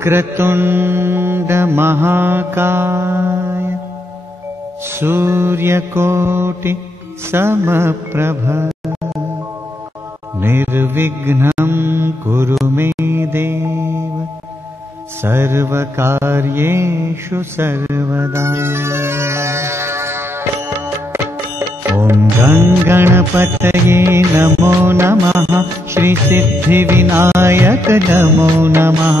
वक्रतुण्डमहाकाय सूर्यकोटि समप्रभ निर्विघ्नं कुरु मे देव सर्वकार्येषु सर्वदा। ॐ गङ्गणपतये नमो नमः श्रीसिद्धिविनायक नमो नमः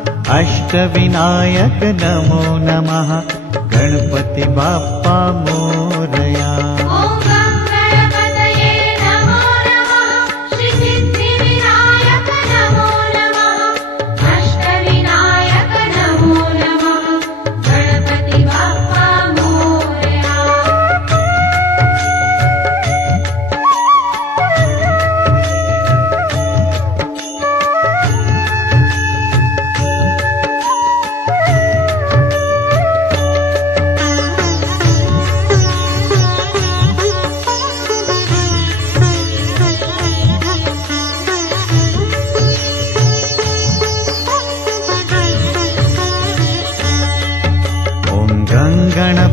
अष्टविनायक नमो नमः. गणपति बाप्पा मोरया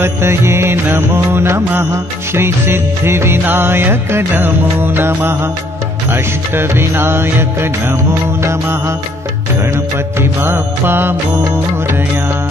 गणपतये नमो नमः। श्रीसिद्धिविनायक नमो नमः। अष्टविनायक नमो नमः। गणपति बाप्पा मोरया